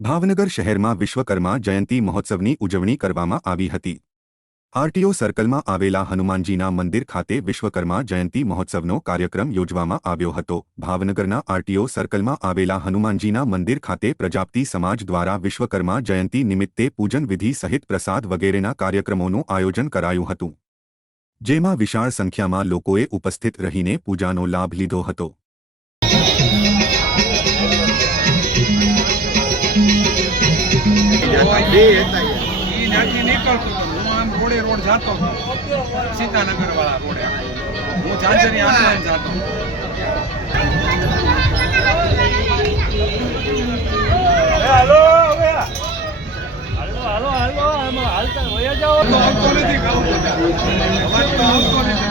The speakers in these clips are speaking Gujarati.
ભાવનગર શહેરમાં વિશ્વકર્મા જયંતી મહોત્સવની ઉજવણી કરવામાં આવી હતી. આરટીઓ સર્કલમાં આવેલા હનુમાનજીના મંદિર ખાતે વિશ્વકર્મા જયંતી મહોત્સવનો કાર્યક્રમ યોજવામાં આવ્યો હતો. ભાવનગરના આરટીઓ સર્કલમાં આવેલા હનુમાનજીના મંદિર ખાતે પ્રજાપતિ સમાજ દ્વારા વિશ્વકર્મા જયંતી નિમિત્તે પૂજન વિધિ સહિત પ્રસાદ વગેરેના કાર્યક્રમોનું આયોજન કરાયું હતું. જેમાં વિશાળ સંખ્યામાં લોકોએ ઉપસ્થિત રહીને પૂજાનો લાભ લીધો હતો. ત્યાંથી નીકળતો હતો હું આમ રોડે રોડ જાતો હતો. સીતાનગર વાળા રોડે હું ઝાંઝરી આસમાન જાતો હાલો હાલો આમાં હાલતા વયા જાઓ. તો આવતો નથી અવાજ તો આવતો નથી.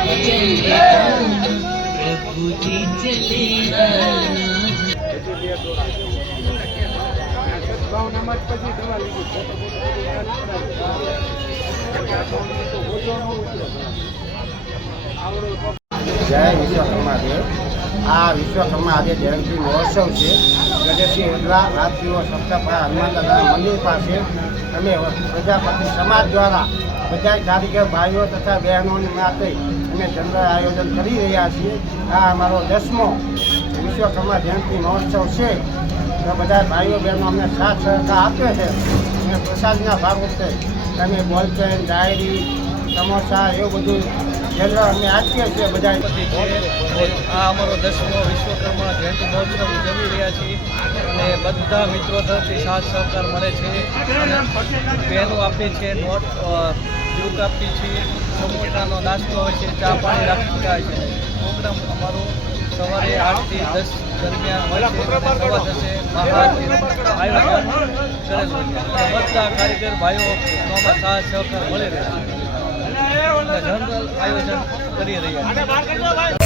જય વિશ્વકર્મા દેવ આ વિશ્વકર્મા આજે જયંતિ મહોત્સવ છે. ગજેશી વડલા રાજકીય સપ્તાહ હનુમાન દાદાના મંદિર પાસે અમે પ્રજાપતિ સમાજ દ્વારા બધા કારીગર ભાઈઓ તથા બહેનોની માટે અમે ચંદ્ર આયોજન કરી રહ્યા છીએ. આ અમારો દસમો વિશ્વકર્મા જયંતિ મહોત્સવ છે. તો બધા ભાઈઓ બહેનો અમને સાથ સહકાર આપે છે અને પ્રસાદના ભાગરૂપે અમે બોલપેન ડાયરી, સમોસા એવું બધું જનરલ અમે આપીએ છીએ બધા આ અમારો દસમો વિશ્વકર્મા જયંતિ મહોત્સવ ઉજવી રહ્યા છીએ. અને બધા મિત્રો તરફથી સાથ સહકાર મળે છે. બહેનો આપે છે. નોટ અ, આપીએ છીએ સમોસાનો નાસ્તો હોય છે ચા પાણી રાખી શકાય છે. પ્રોગ્રામ અમારો સવારે આઠથી દસ દરમિયાન હોય છે સવા દસે આયોજન. કરેલું છે બધા કારીગર ભાઈઓ આમાં સાથ સહકાર મળી રહ્યા છે જનરલ આયોજન કરી રહ્યા છે.